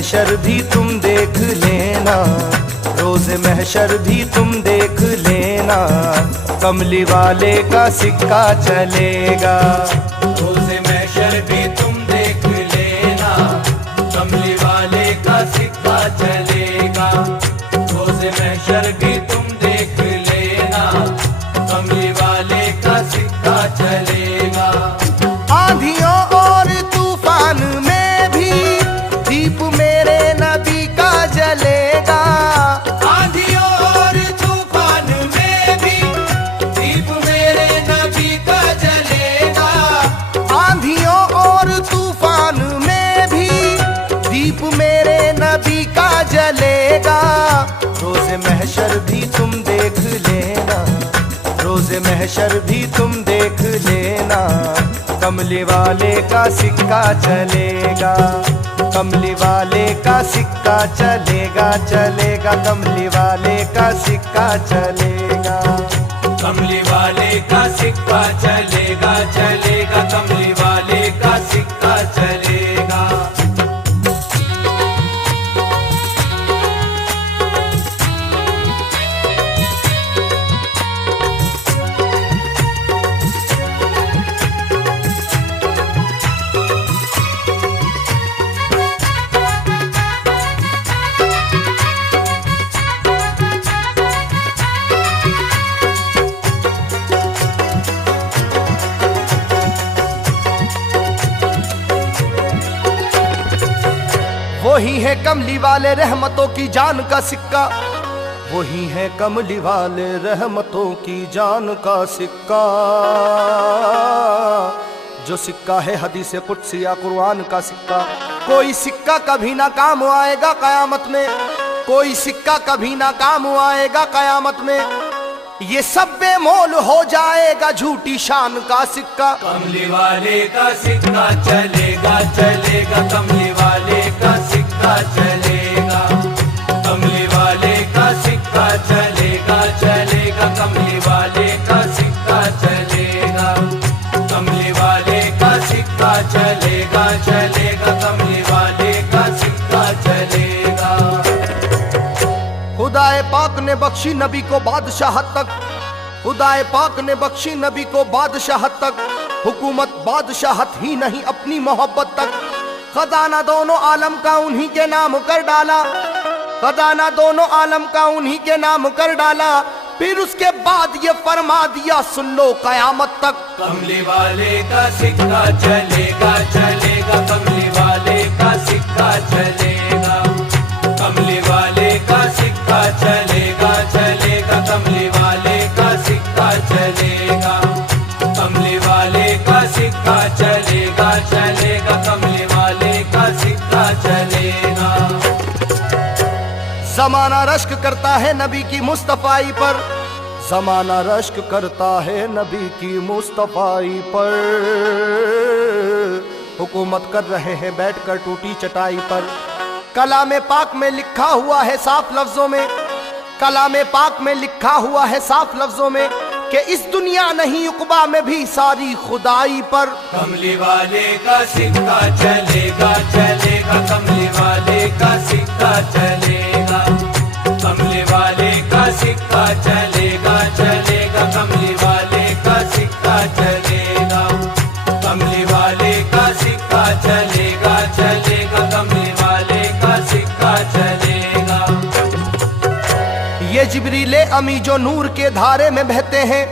महशर भी तुम देख लेना, रोज़े महशर भी तुम देख लेना, कमली वाले का सिक्का चलेगा। रोज़े महशर भी तुम देख लेना, कमली वाले का सिक्का चलेगा। रोज़े महशर भी तुम देख लेना, कमली वाले का सिक्का चलेगा। आंधियों और तूफान में भी दीप मेरे नबी का जलेगा। आंधियों और तूफान में भी दीप मेरे नबी का जलेगा। आंधियों और तूफान में भी दीप मेरे नबी का जलेगा। रोज़े महशर भी तुम देख लेना, रोज़े महशर भी तुम देख लेना, कमली वाले का सिक्का चलेगा। कमली वाले का सिक्का चलेगा, चलेगा, कमली वाले का सिक्का चलेगा। कमली वाले का सिक्का चलेगा, चलेगा, कमली वाले का सिक्का चलेगा। वही है कमली वाले रहमतों की जान का सिक्का, वही है कमली वाले रहमतों की जान का सिक्का। जो सिक्का है हदीस कुदसी या कुरान का सिक्का। कोई सिक्का कभी ना काम आएगा कयामत में, कोई सिक्का कभी ना काम आएगा कयामत में। ये सब बेमोल हो जाएगा झूठी शान का सिक्का। कमली वाले का सिक्का चलेगा, चलेगा, कमली वाले का सिक्का चलेगा। कमली वाले का सिक्का चलेगा, चलेगा, कमली वाले का सिक्का चलेगा। कमली वाले का सिक्का चलेगा, चलेगा, कमली वाले का सिक्का चलेगा। खुदाए पाक ने बख्शी नबी को बादशाहत तक, खुदाए पाक ने बख्शी नबी को बादशाहत तक, हुकूमत बादशाहत ही नहीं अपनी मोहब्बत तक। खजाना दोनों आलम का उन्हीं के नाम कर डाला, खजाना दोनों आलम का उन्हीं के नाम कर डाला। फिर उसके बाद ये फरमा दिया सुन लो कयामत तक। कमली वाले का सिक्का चलेगा, चलेगा, कमली वाले का सिक्का चलेगा। कमली वाले का सिक्का चलेगा, चलेगा, कमली वाले का सिक्का चलेगा। कमली वाले का सिक्का चलेगा, चलेगा, कमली वाले का सिक्का चलेगा। जमाना रश्क करता है नबी की मुस्तफाई पर, जमाना रश्क करता है नबी की मुस्तफाई पर। हुकूमत कर रहे हैं बैठकर टूटी चटाई पर। कलाम पाक में लिखा हुआ है साफ लफ्जों में, कलाम पाक में लिखा हुआ है साफ लफ्जों में कि इस दुनिया नहीं उक़बा में भी सारी खुदाई पर। कमली वाले का सिक्का चलेगा, चलेगा, कमली वाले का सिक्का चलेगा। कमली वाले का सिक्का चलेगा, चलेगा, कमली वाले का सिक्का चलेगा। कमली वाले का सिक्का चलेगा, चलेगा, कमली वाले का सिक्का चलेगा। ये जिब्रीले अमी जो नूर के धारे में बहते हैं,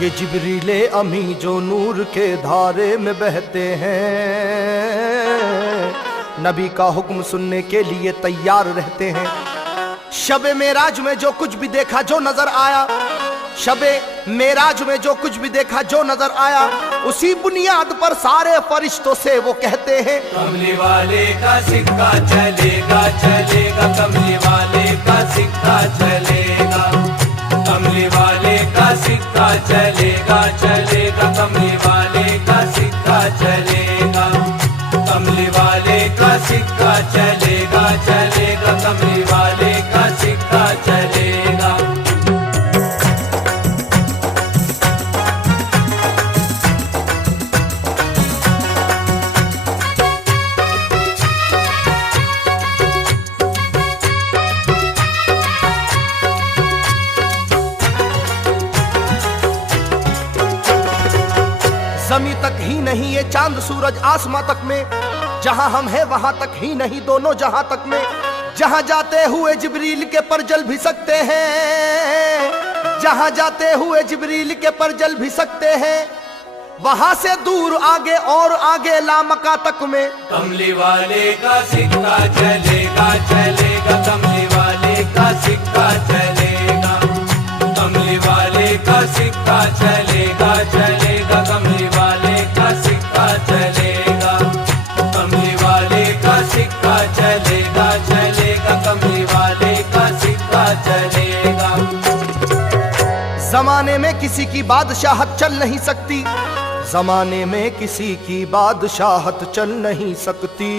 ये जिब्रीले अमी जो नूर के धारे में बहते हैं, नबी का हुक्म सुनने के लिए तैयार रहते हैं। शबे मेराज में जो कुछ भी देखा जो नजर आया, शबे मेराज में जो कुछ भी देखा जो नजर आया, उसी बुनियाद पर सारे फरिश्तों से वो कहते हैं कमली वाले का सिक्का चलेगा, चलेगा, कमली वाले का सिक्का चलेगा। कमली वाले का सिक्का चलेगा, चलेगा, कमली वाले का सिक्का चलेगा। कमली वाले का सिक्का चलेगा, चलेगा, कमली वाले का सिक्का चलेगा। जमी तक ही नहीं ये चांद सूरज आसमां तक में, जहां हम हैं वहां तक ही नहीं दोनों जहां तक में। जहां जाते हुए जिब्रील के पर जल भी सकते हैं, जहां जाते हुए जिब्रील के पर जल भी सकते हैं, वहां से दूर आगे और आगे लामका तक में। कमली वाले का सिक्का चलेगा चलेगा, कमली वाले का सिक्का चलेगा, कमली वाले का सिक्का चलेगा चलेगा, कमली वाले का सिक्का चलेगा, कमली वाले का सिक्का चलेगा चलेगा, कमली वाले का सिक्का चलेगा। जमाने में किसी की बादशाहत चल नहीं सकती, जमाने में किसी की बादशाहत चल नहीं सकती।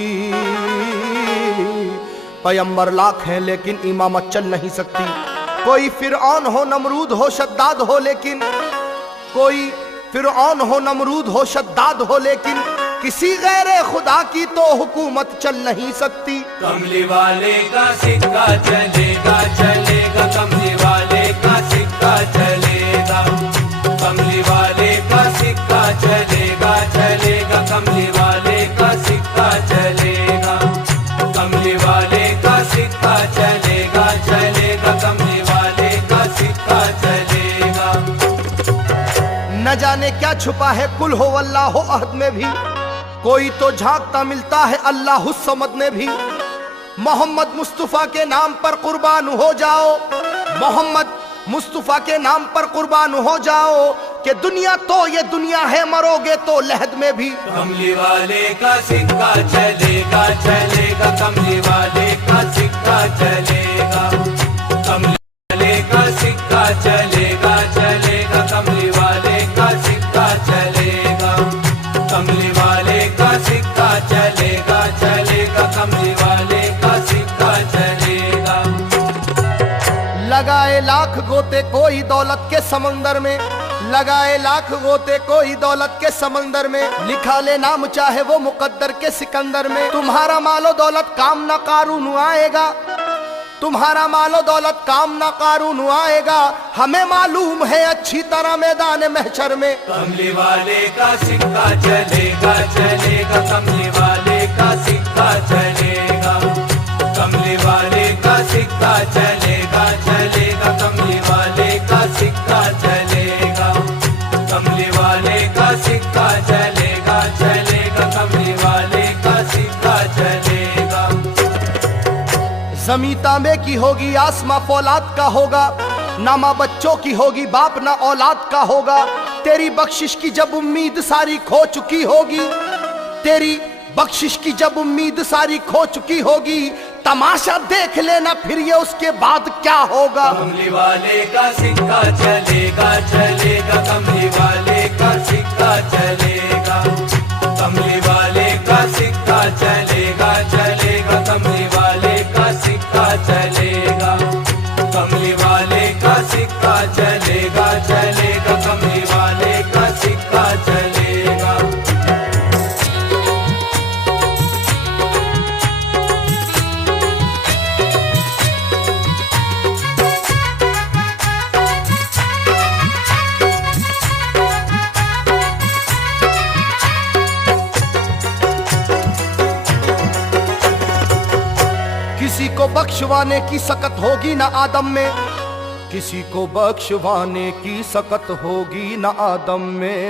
पैगंबर लाख हैं लेकिन इमामत चल नहीं सकती। कोई फिरऔन हो नमरूद हो शद्दाद हो, लेकिन कोई फिरऔन हो नमरूद हो शद्दाद हो, लेकिन किसी गैर खुदा की तो हुकूमत चल नहीं सकती। कमली वाले का सिक्का चलेगा चलेगा, कमली वाले का सिक्का चलेगा, कमली वाले का सिक्का चलेगा चलेगा, कमली वाले का सिक्का चलेगा, कमली वाले का सिक्का चलेगा चलेगा, कमली वाले का सिक्का चलेगा। न जाने क्या छुपा है कुल हो अल्लाह हो अहद में भी, कोई तो झांकता मिलता है अल्लाह समद में भी। मोहम्मद मुस्तफा के नाम पर कुर्बान हो जाओ, मोहम्मद मुस्तफा के नाम पर कुर्बान हो जाओ, कि दुनिया तो ये दुनिया है मरोगे तो लहद में भी। कमली वाले का सिक्का चलेगा चलेगा, कमली वाले का सिक्का चलेगा, कमली वाले का सिक्का चलेगा चलेगा, कमली वाले का सिक्का चलेगा, कमली वाले का सिक्का चलेगा चलेगा, कमली वाले का सिक्का चलेगा। लगाए लाख गोते कोई दौलत के समंदर में, लगाए लाख गोते कोई दौलत के समंदर में, लिखा ले नाम चाहे वो मुकद्दर के सिकंदर में। तुम्हारा मालो दौलत काम ना कारून आएगा, तुम्हारा मालो दौलत काम ना कारून आएगा, हमें मालूम है अच्छी तरह मैदान महशर में। कमली वाले का सिक्का चलेगा चलेगा, कमली वाले का सिक्का चलेगा, कमली वाले का सिक्का चलेगा चलेगा, कमली वाले का सिक्का चलेगा, कमली वाले का सिक्का चलेगा चलेगा, कमली वाले का सिक्का चलेगा। ज़मीं तांबे की होगी आसमां फौलाद का होगा, ना माँ बच्चों की होगी बाप ना औलाद का होगा। तेरी बख्शिश की जब उम्मीद सारी खो चुकी होगी, तेरी बख्शिश की जब उम्मीद सारी खो चुकी होगी, तमाशा देख लेना फिर ये उसके बाद क्या होगा। कमली वाले का सिक्का चलेगा चलेगा, कमली वाले का सिक्का चलेगा, कमली वाले का सिक्का चलेगा चलेगा, कमली वाले का सिक्का चलेगा, कमली वाले का सिक्का चलेगा चलेगा, कमली वाले का सिक्का चलेगा। किसी को बख्शवाने की सकत होगी ना आदम में, किसी को बख्शवाने की सकत होगी ना आदम में,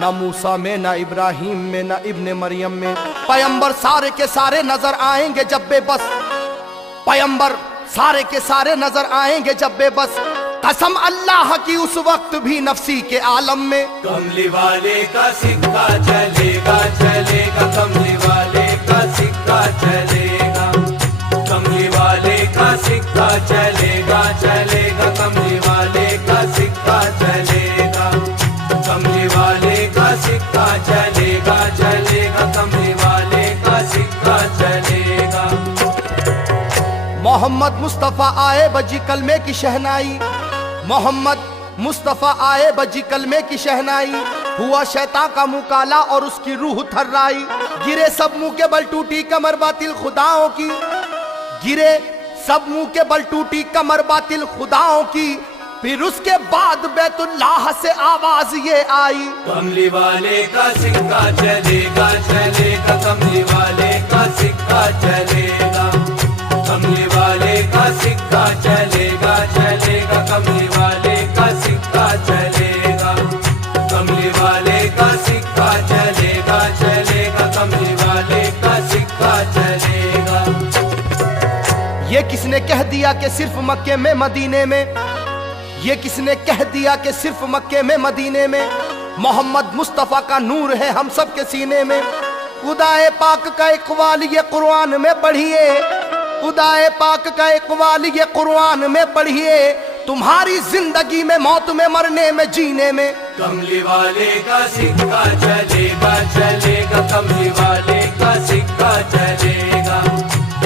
ना मूसा में ना इब्राहिम में ना इब्ने मरियम में। पैगंबर सारे के सारे नजर आएंगे जब बेबस, पैगंबर सारे के सारे नजर आएंगे जब बेबस, कसम अल्लाह की उस वक्त भी नफसी के आलम में। कमली वाले का सिक्का चलेगा चलेगा, कमली वाले का सिक्का चलेगा, कमली वाले का सिक्का चलेगा चलेगा, कमली वाले का सिक्का चलेगा, कमली वाले का सिक्का चलेगा चलेगा, कमली वाले का सिक्का चलेगा। मोहम्मद मुस्तफ़ा आए बजी कलमे की शहनाई, मोहम्मद मुस्तफ़ा आए बजी कलमे की शहनाई, हुआ शैतान का मुंह काला और उसकी रूह थर्राई। गिरे सब मुंह के बल टूटी कमर बातिल खुदाओं की, गिरे सब मुंह के बल टूटी कमर बातिल खुदाओं की, फिर उसके बाद बैतुल्लाह से आवाज ये आई, कमली वाले का सिक्का चलेगा चलेगा, कमली वाले का सिक्का चलेगा, कमली वाले का सिक्का चलेगा चलेगा, कमली वाले का सिक्का चलेगा, कमली वाले का सिक्का चलेगा चलेगा, कमली वाले का सिक्का चलेगा। ये किसने कह दिया कि सिर्फ मक्के में मदीने में, ये किसने कह दिया कि सिर्फ मक्के में मदीने में मोहम्मद मुस्तफ़ा का नूर है हम सब के सीने में। खुदाए पाक का इक़बाल ये कुरान में पढ़िए, खुदाए पाक का इक़बाल ये कुरान में पढ़िए, तुम्हारी जिंदगी में मौत में मरने में जीने में। कमली वाले का सिक्का चलेगा चलेगा, कमली वाले का सिक्का चलेगा,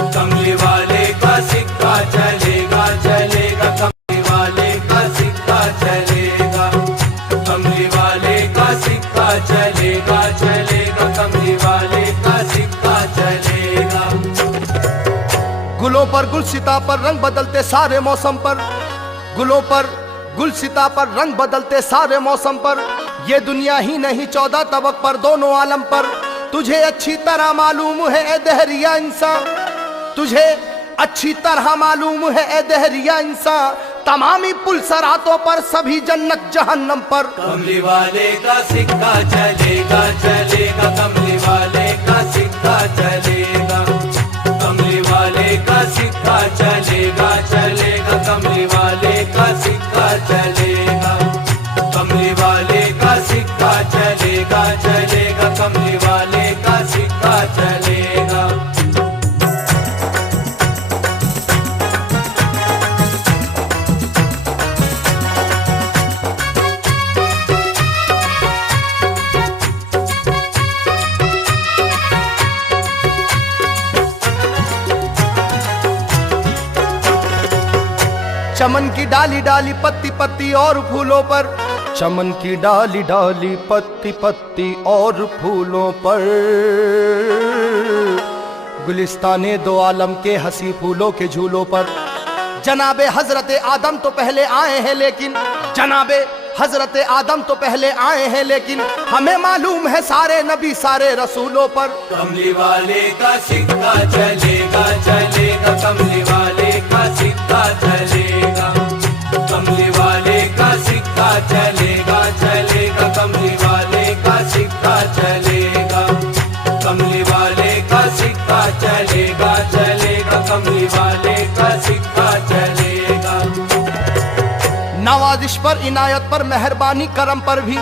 कमली वाले का सिक्का चलेगा चलेगा, कमली वाले का सिक्का चलेगा, कमली वाले का सिक्का चलेगा चलेगा, कमली वाले का सिक्का चलेगा। गुलों पर गुलसिता पर रंग बदलते सारे मौसम पर, गुलों पर गुलसिता पर रंग बदलते सारे मौसम पर, ये दुनिया ही नहीं 14 तबक पर दोनों आलम पर। तुझे अच्छी तरह मालूम है ए दहरिया इंसान, तुझे अच्छी तरह मालूम है ए दहरिया इंसान, तमामी पुल सरातों पर सभी जन्नत जहन्नम पर। कमली वाले का सिक्का चलेगा चलेगा, कमली वाले का सिक्का चलेगा, कमली वाले का सिक्का चलेगा चलेगा, कमली वाले का सिक्का चलेगा, कमली वाले का सिक्का चलेगा चलेगा, कमली वाले का सिक्का चलेगा। चमन की डाली डाली पत्ती पत्ती और फूलों पर, चमन की डाली डाली पत्ती पत्ती और फूलों पर, गुलिस्ताने दो आलम के हंसी फूलों के झूलों पर। जनाबे हजरते आदम तो पहले आए हैं लेकिन, जनाबे हजरते आदम तो पहले आए हैं लेकिन, हमें मालूम है सारे नबी सारे रसूलों पर। कमली वाले का सिक्का चलेगा चलेगा, कमली वाले का सिक्का चलेगा, कमली वाले का सिक्का चलेगा चलेगा, कमली वाले का सिक्का चलेगा, कमली वाले का सिक्का चलेगा चलेगा, कमली वाले का सिक्का चलेगा। नवाजिश पर इनायत पर मेहरबानी करम पर भी,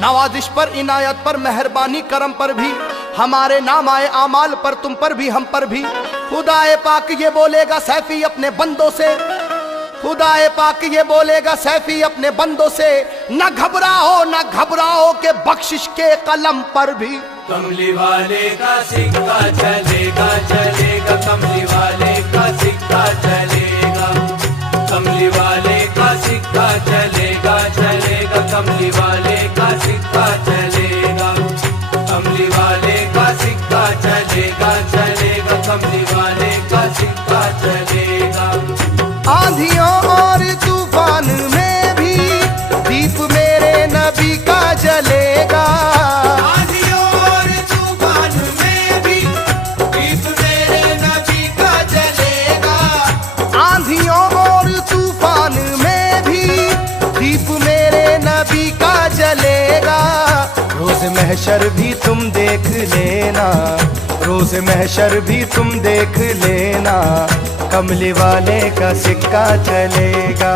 नवाजिश पर इनायत पर मेहरबानी करम पर भी, हमारे नाम आए आमाल पर तुम पर भी हम पर भी। खुदाए पाक ये बोलेगा सैफी अपने बंदों से, खुदाए पाक ये बोलेगा सैफी अपने बंदों से, न घबराओ न घबराओ के बख्शिश के कलम पर भी। कमली वाले का सिक्का चलेगा चलेगा, कमली वाले का सिक्का चलेगा, कमली वाले का सिक्का चलेगा चलेगा, कमली वाले का सिक्का चलेगा, कमली वाले का सिक्का चलेगा चलेगा, कमली वाले का सिक्का चलेगा। आंधियों और तूफान में भी दीप मेरे नबी का जलेगा, आंधियों और तूफान में भी दीप मेरे नबी का जलेगा, आंधियों और तूफान में भी दीप मेरे नबी का जलेगा। रोज महशर भी तुम देख लेना, रोज महशर भी तुम देख लेना, कमली वाले का सिक्का चलेगा,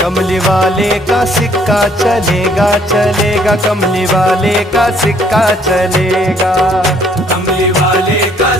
कमली वाले का सिक्का चलेगा चलेगा, कमली वाले का सिक्का चलेगा, कमली वाले का